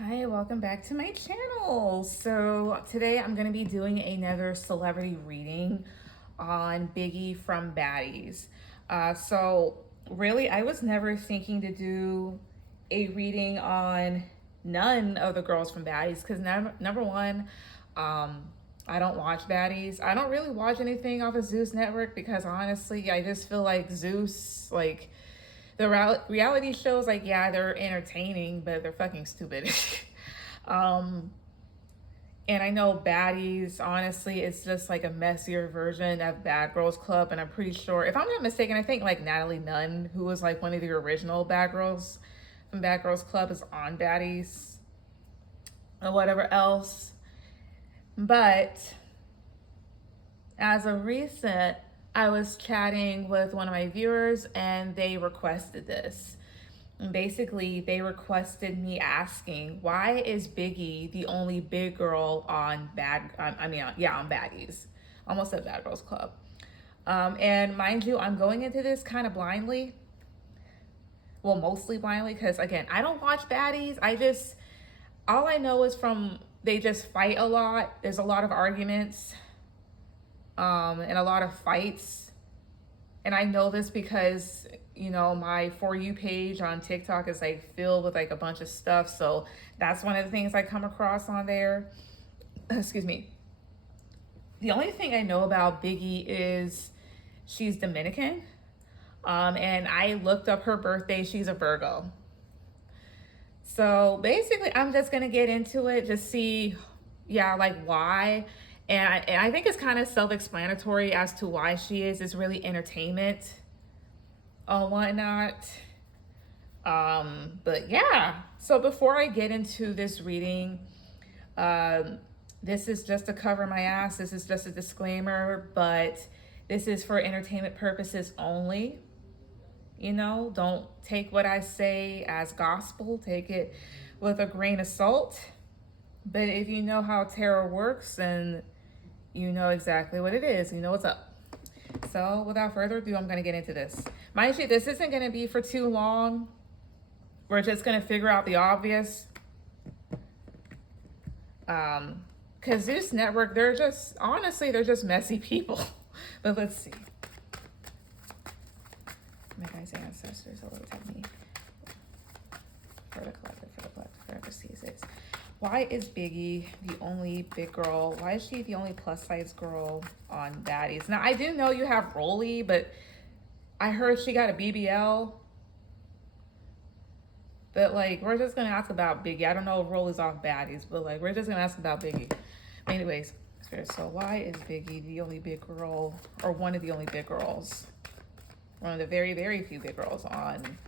Hi, welcome back to my channel. So today I'm going to be doing another celebrity reading on Biggie from Baddies. So really, I was never thinking to do a reading on none of the girls from Baddies because number one, um, I don't watch Baddies. I don't really watch anything off of Zeus Network because honestly, I just feel like Zeus, like the reality shows, like, yeah, they're entertaining, but they're fucking stupid. um, and I know Baddies, honestly, it's just like a messier version of Bad Girls Club. And I'm pretty sure, if I'm not mistaken, I think like Natalie Nunn, who was like one of the original Bad Girls from Bad Girls Club, is on Baddies or whatever else. But as of recent, I was chatting with one of my viewers and they requested this. And basically, they requested me asking, why is Biggie the only big girl on on Baddies? Almost said Bad Girls Club. And mind you, I'm going into this kind of blindly. Well, mostly blindly, because again, I don't watch Baddies. All I know is they just fight a lot. There's a lot of arguments, and a lot of fights. And I know this because, my For You page on TikTok is like filled with like a bunch of stuff. So that's one of the things I come across on there. Excuse me. The only thing I know about Biggie is she's Dominican. And I looked up her birthday. She's a Virgo. So basically, I'm just going to get into it, just see, like why. And I think it's kind of self-explanatory as to why she is. It's really entertainment or whatnot. But yeah. So before I get into this reading, this is just to cover my ass. This is just a disclaimer, but this is for entertainment purposes only. Don't take what I say as gospel. Take it with a grain of salt. But if you know how tarot works, then you know exactly what it is. You know what's up. So without further ado, I'm going to get into this. Mind you, this isn't going to be for too long. We're just going to figure out the obvious. Because Zeus Network, they're just messy people. But let's see. My guys' ancestors, hello, technique. For the collective, forever sees it. Why is Biggie the only big girl? Why is she the only plus size girl on Baddies? Now, I do know you have Rolly, but I heard she got a BBL. But, like, we're just going to ask about Biggie. I don't know if Rolly's off Baddies, but, like, we're just going to ask about Biggie. Anyways, so why is Biggie the only big girl, or one of the only big girls? One of the very, very few big girls on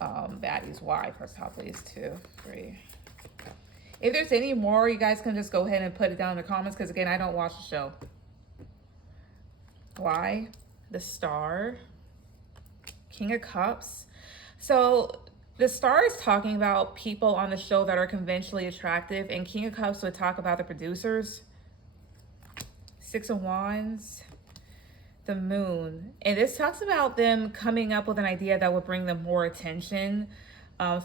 Baddies. Why? First top, please. 2, 3. If there's any more, you guys can just go ahead and put it down in the comments, because again, I don't watch the show. Why? The Star. King of Cups. So the Star is talking about people on the show that are conventionally attractive, and King of Cups would talk about the producers. 6 of Wands. The Moon. And this talks about them coming up with an idea that would bring them more attention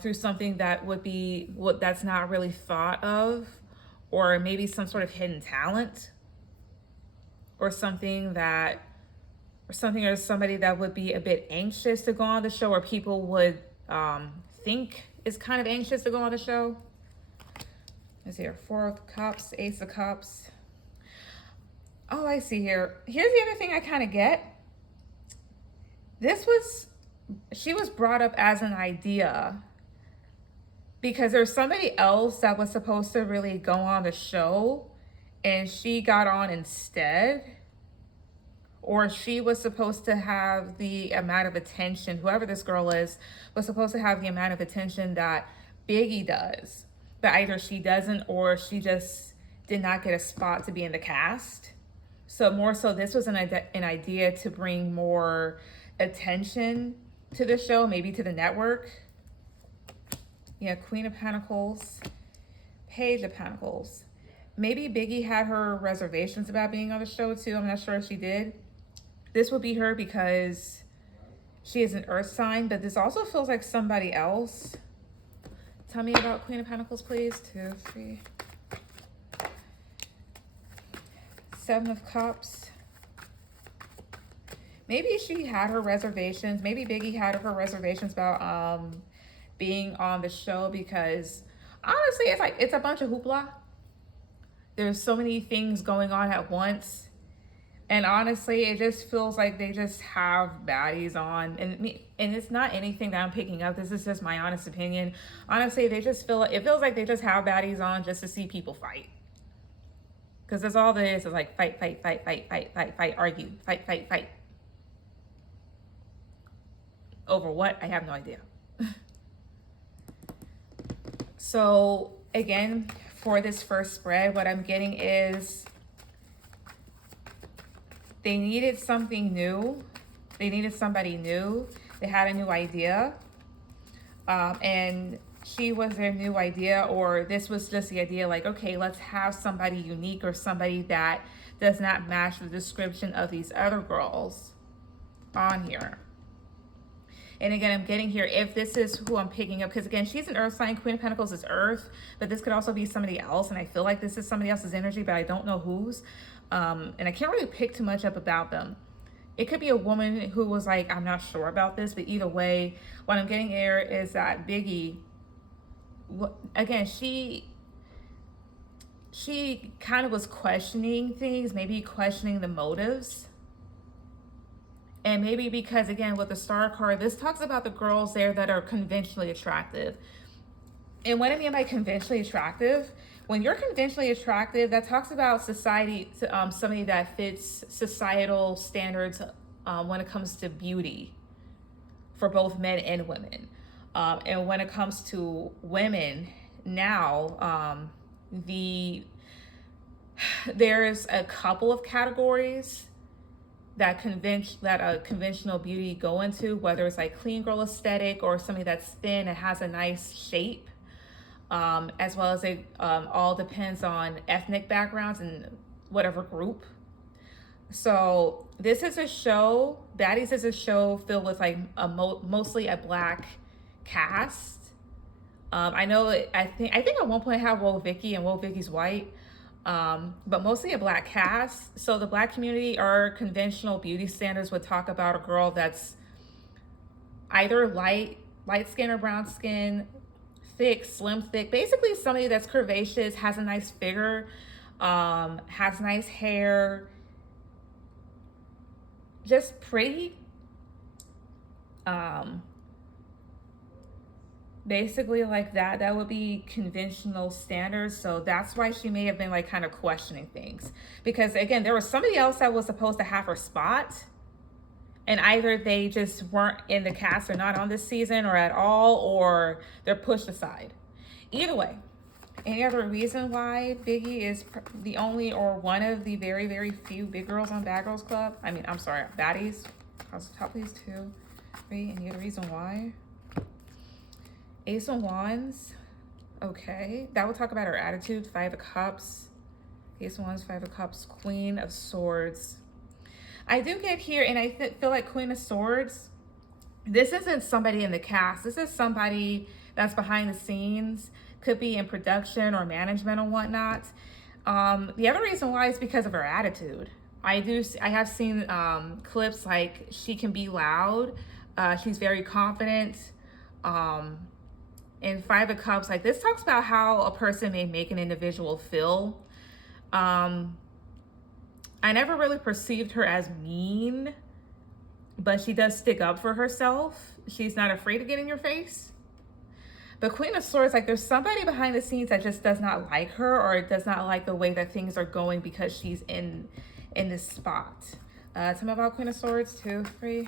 through something that would be that's not really thought of, or maybe some sort of hidden talent, or somebody that would be a bit anxious to go on the show, or people would think is kind of anxious to go on the show. Let's see here. 4 of Cups, Ace of Cups. Oh, I see here. Here's the other thing I kind of get. She was brought up as an idea because there's somebody else that was supposed to really go on the show and she got on instead. Or she was supposed to have the amount of attention, whoever this girl is, was supposed to have the amount of attention that Biggie does. But either she doesn't, or she just did not get a spot to be in the cast. So more so, this was an idea to bring more attention to the show, maybe to the network. Yeah, Queen of Pentacles, Page of Pentacles. Maybe Biggie had her reservations about being on the show too. I'm not sure if she did. This would be her because she is an earth sign, but this also feels like somebody else Tell me about Queen of Pentacles, please. 2, 3. 7 of Cups. Maybe she had her reservations. Maybe Biggie had her reservations about being on the show because honestly, it's like it's a bunch of hoopla. There's so many things going on at once. And honestly, it just feels like they just have baddies on. And it's not anything that I'm picking up. This is just my honest opinion. Honestly, they just it feels like they just have baddies on just to see people fight. Because that's all there is like fight, fight, fight, fight, fight, fight, fight, argue, fight, fight, fight. Over what? I have no idea. So again, for this first spread, what I'm getting is they needed something new. They needed somebody new. They had a new idea. And she was their new idea, or this was just the idea like, okay, let's have somebody unique or somebody that does not match the description of these other girls on here. And again, I'm getting here, if this is who I'm picking up, because again, she's an earth sign. Queen of Pentacles is earth, but this could also be somebody else. And I feel like this is somebody else's energy, but I don't know whose. And I can't really pick too much up about them. It could be a woman who was like, I'm not sure about this, but either way, what I'm getting here is that Biggie, again, she kind of was questioning things, maybe questioning the motives. And maybe because, again, with the Star card, this talks about the girls there that are conventionally attractive. And what I mean by conventionally attractive, when you're conventionally attractive, that talks about society, somebody that fits societal standards when it comes to beauty for both men and women. And when it comes to women now, there's a couple of categories that conventional beauty go into, whether it's like clean girl aesthetic or somebody that's thin and has a nice shape, as well as it all depends on ethnic backgrounds and whatever group. So this is a show, Baddies is a show filled with like mostly a black cast. I think at one point I have Woe Vicky, and Woe Vicky's white. But mostly a black cast. So the black community, or conventional beauty standards, would talk about a girl that's either light skin or brown skin, thick, slim, thick, basically somebody that's curvaceous, has a nice figure, has nice hair, just pretty. Basically like that would be conventional standards. So that's why she may have been like kind of questioning things, because again, there was somebody else that was supposed to have her spot, and either they just weren't in the cast or not on this season or at all, or they're pushed aside. Either way, any other reason why Biggie is the only or one of the very, very few big girls on Bad Girls Club? I'm sorry, Baddies. House of Top, please. 2, 3. Any other reason why? Ace of Wands. Okay, that will talk about her attitude. 5 of Cups. Ace of Wands, 5 of Cups, Queen of Swords. I do get here, and I feel like Queen of Swords, this isn't somebody in the cast. This is somebody that's behind the scenes. Could be in production or management or whatnot. The other reason why is because of her attitude. I have seen clips like she can be loud. She's very confident. And 5 of Cups, like this talks about how a person may make an individual feel. I never really perceived her as mean, but she does stick up for herself. She's not afraid to get in your face. But Queen of Swords, like there's somebody behind the scenes that just does not like her, or does not like the way that things are going because she's in this spot. Tell me about Queen of Swords. 2, 3.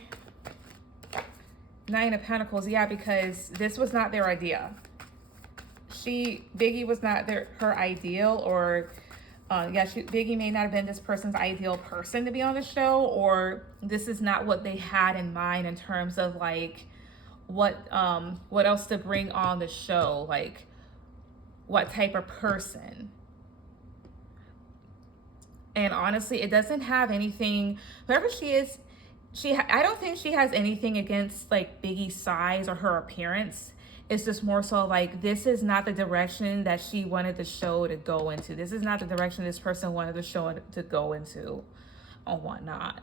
9 of Pentacles. Yeah, because this was not their idea. Biggie was not her ideal, or Biggie may not have been this person's ideal person to be on the show, or this is not what they had in mind in terms of like what else to bring on the show, like what type of person. And honestly, it doesn't have anything, whoever she is, I don't think she has anything against like Biggie's size or her appearance. It's just more so like, this is not the direction that she wanted the show to go into. This is not the direction this person wanted the show to go into or whatnot.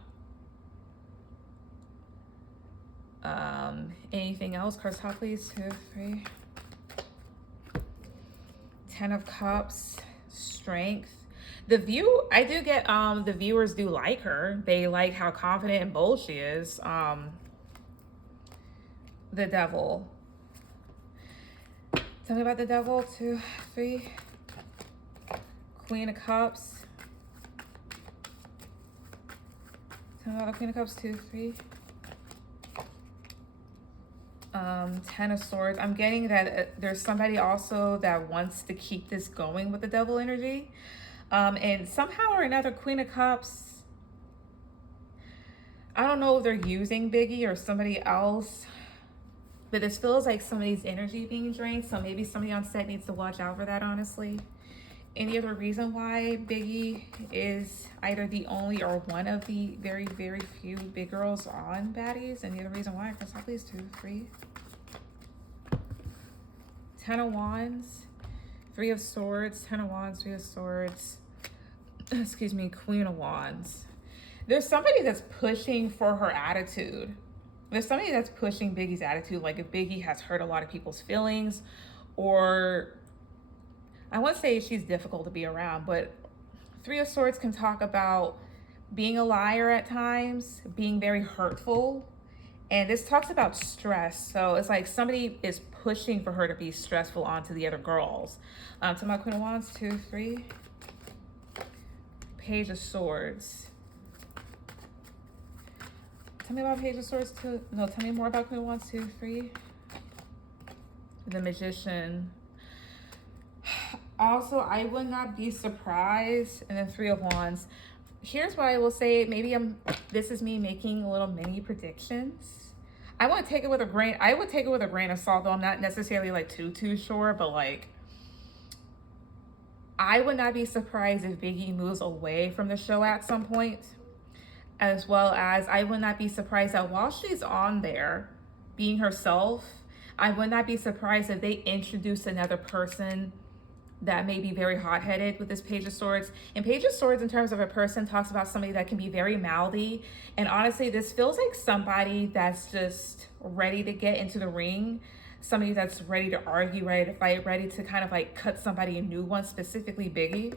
Anything else? Cards top, please. 2, 3. 10 of Cups, Strength. I do get the viewers do like her. They like how confident and bold she is. The Devil. Tell me about the Devil. 2, 3. Queen of Cups. Tell me about the Queen of Cups. 2, 3. 10 of Swords. I'm getting that there's somebody also that wants to keep this going with the Devil energy. And somehow or another, Queen of Cups, I don't know if they're using Biggie or somebody else, but this feels like somebody's energy being drained. So maybe somebody on set needs to watch out for that, honestly. Any other reason why Biggie is either the only or one of the very, very few big girls on Baddies? Any other reason why? Because please. 2, 3. 10 of Wands. 3 of Swords. 10 of Wands. 3 of Swords. Excuse me. Queen of Wands. There's somebody that's pushing for her attitude. There's somebody that's pushing Biggie's attitude. Like if Biggie has hurt a lot of people's feelings, or I won't say she's difficult to be around, but 3 of Swords can talk about being a liar at times, being very hurtful. And this talks about stress. So it's like somebody is pushing for her to be stressful onto the other girls. To my Queen of Wands. 2, 3. Page of Swords. Tell me about Page of Swords. Tell me more about Queen of Wands. 2, 3. The Magician. Also, I would not be surprised. And then 3 of Wands. Here's what I will say. Maybe this is me making little mini predictions. I would take it with a grain of salt, though I'm not necessarily like too sure, but like I would not be surprised if Biggie moves away from the show at some point. As well as I would not be surprised that while she's on there being herself, I would not be surprised if they introduce another person that may be very hot-headed with this Page of Swords. And Page of Swords, in terms of a person, talks about somebody that can be very mouthy. And honestly, this feels like somebody that's just ready to get into the ring, somebody that's ready to argue, ready to fight, ready to kind of like cut somebody a new one, specifically Biggie.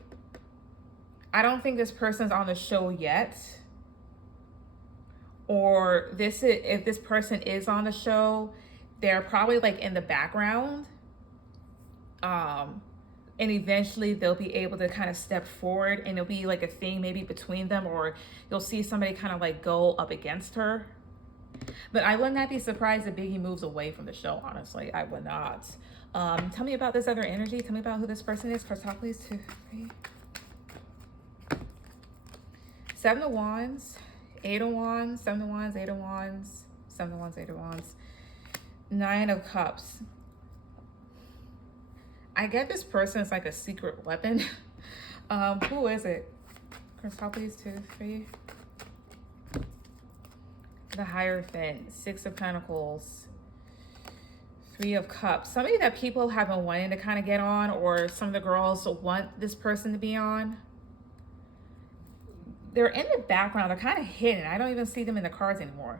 I don't think this person's on the show yet. Or if this person is on the show, they're probably like in the background. And eventually they'll be able to kind of step forward and it'll be like a thing maybe between them, or you'll see somebody kind of like go up against her. But I would not be surprised if Biggie moves away from the show, honestly. I would not. Tell me about this other energy. Tell me about who this person is. First off, please. 2, 3. 7 of Wands. 8 of Wands. 7 of Wands. 8 of Wands. 7 of Wands. 8 of Wands. 9 of Cups. I get this person is like a secret weapon. Who is it? Crystal, please. 2, 3. The Hierophant. 6 of Pentacles. 3 of Cups. Somebody that people have been wanting to kind of get on, or some of the girls want this person to be on. They're in the background. They're kind of hidden. I don't even see them in the cards anymore.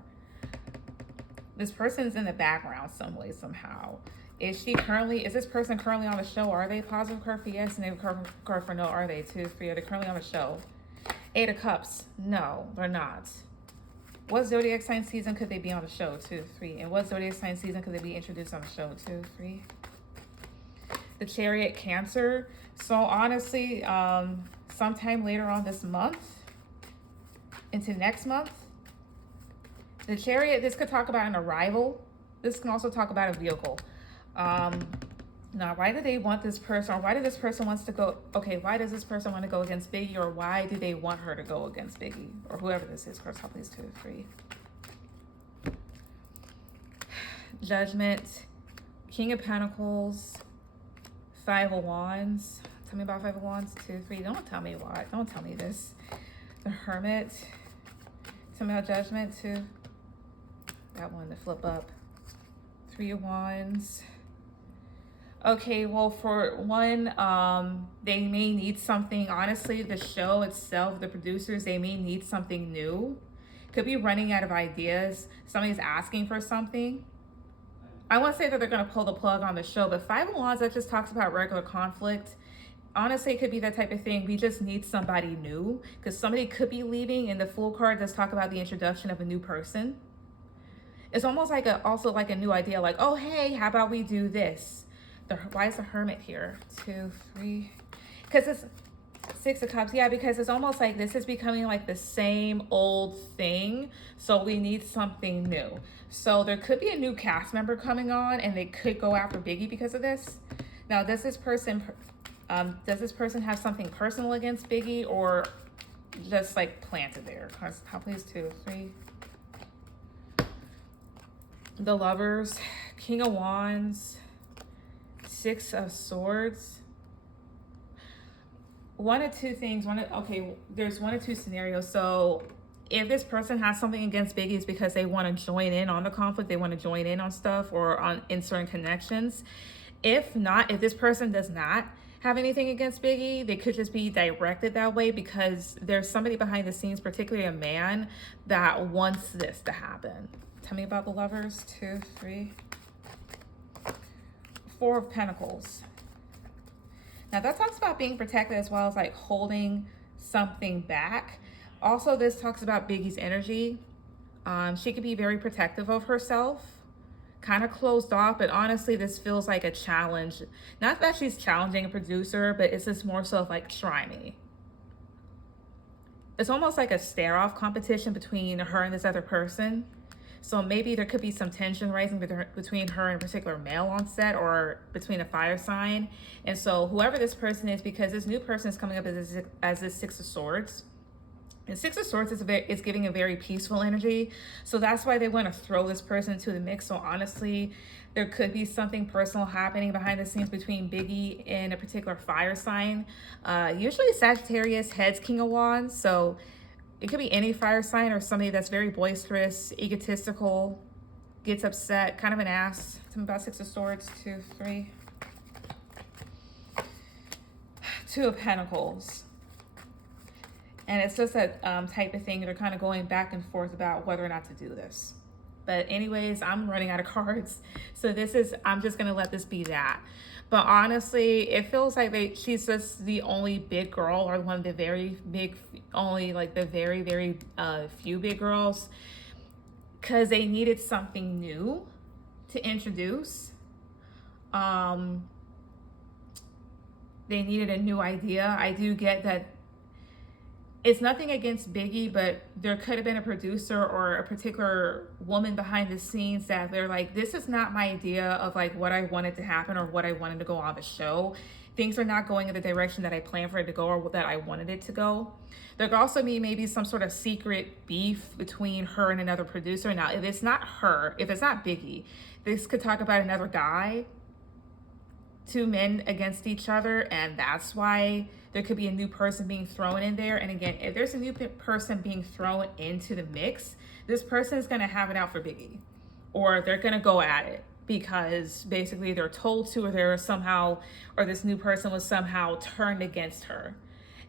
This person's in the background some way, somehow. Is this person currently on the show? Are they positive card for yes, negative card for no? Are they? 2, 3. Are they currently on the show? 8 of Cups. No, they're not. What zodiac sign season could they be on the show? 2, 3. And what zodiac sign season could they be introduced on the show? 2, 3. The Chariot, Cancer. So honestly, sometime later on this month, into next month, the Chariot, this could talk about an arrival. This can also talk about a vehicle. Now, why do they want this person, or why did this person wants to go, okay, why does this person want to go against Biggie, or why do they want her to go against Biggie, or whoever this is? First, please. 2, 3. Judgment, King of Pentacles, 5 of Wands. Tell me about 5 of Wands. 2, 3. Don't tell me why. Don't tell me this. The Hermit. Tell me about Judgment. 2. That one, the flip up. 3 of Wands. Okay, well, for one, they may need something. Honestly, the show itself, the producers, they may need something new. Could be running out of ideas. Somebody's asking for something. I won't say that they're going to pull the plug on the show, but Five of Wands, that just talks about regular conflict. Honestly, it could be that type of thing. We just need somebody new because somebody could be leaving, and the Fool card does talk about the introduction of a new person. It's almost like also like a new idea, like, oh, hey, how about we do this? Why is the Hermit here? 2, 3, because it's Six of Cups. Yeah, because it's almost like this is becoming like the same old thing. So we need something new. So there could be a new cast member coming on, and they could go after Biggie because of this. Now, does this person have something personal against Biggie, or just like planted there? How please 2, 3. The Lovers, King of Wands, Six of Swords. One of two things. There's one or two scenarios. So if this person has something against Biggie, it's because they want to join in on the conflict. They want to join in on stuff or in certain connections. If not, if this person does not have anything against Biggie, they could just be directed that way because there's somebody behind the scenes, particularly a man, that wants this to happen. Tell me about the Lovers. 2, 3. 4 of Pentacles. Now that talks about being protected as well as like holding something back. Also, this talks about Biggie's energy. She could be very protective of herself, kind of closed off, but honestly, this feels like a challenge. Not that she's challenging a producer, but it's just more so of like, try me. It's almost like a stare-off competition between her and this other person. So maybe there could be some tension rising between her and a particular male on set, or between a fire sign. And so whoever this person is, because this new person is coming up as this Six of Swords. And Six of Swords is giving a very peaceful energy. So that's why they want to throw this person into the mix. So honestly, there could be something personal happening behind the scenes between Biggie and a particular fire sign. Usually Sagittarius heads King of Wands. So it could be any fire sign or somebody that's very boisterous, egotistical, gets upset, kind of an ass. Tell me about Six of Swords. 2, 3. 2 of Pentacles. And it's just that type of thing. They're kind of going back and forth about whether or not to do this. But anyways, I'm running out of cards. So I'm just going to let this be that. But honestly, it feels like she's just the only big girl, or one of the very big, only like the very, very few big girls. Because they needed something new to introduce. They needed a new idea. I do get that. It's nothing against Biggie, but there could have been a producer or a particular woman behind the scenes that they're like, this is not my idea of like what I wanted to happen or what I wanted to go on the show. Things are not going in the direction that I planned for it to go or that I wanted it to go. There could also be maybe some sort of secret beef between her and another producer. Now, if it's not her, if it's not Biggie, this could talk about another guy, 2 men against each other, and that's why there could be a new person being thrown in there. And again, if there's a new person being thrown into the mix, this person is going to have it out for Biggie, or they're going to go at it because basically they're told to, or this new person was somehow turned against her.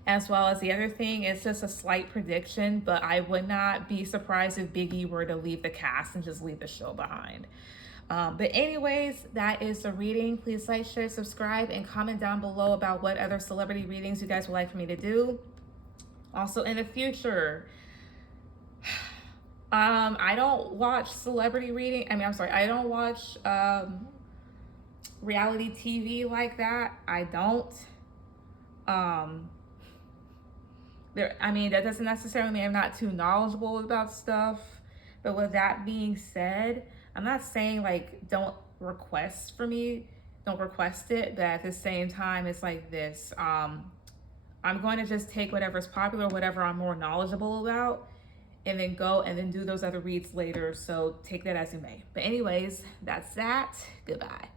As well as the other thing, it's just a slight prediction, but I would not be surprised if Biggie were to leave the cast and just leave the show behind. But anyways, that is the reading. Please like, share, subscribe, and comment down below about what other celebrity readings you guys would like for me to do. Also, in the future, I don't watch celebrity reading. I don't watch reality TV like that. I don't. That doesn't necessarily mean I'm not too knowledgeable about stuff. But with that being said, I'm not saying like don't request it, but at the same time, it's like this. I'm going to just take whatever's popular, whatever I'm more knowledgeable about, and then go and then do those other reads later. So take that as you may. But anyways, that's that. Goodbye.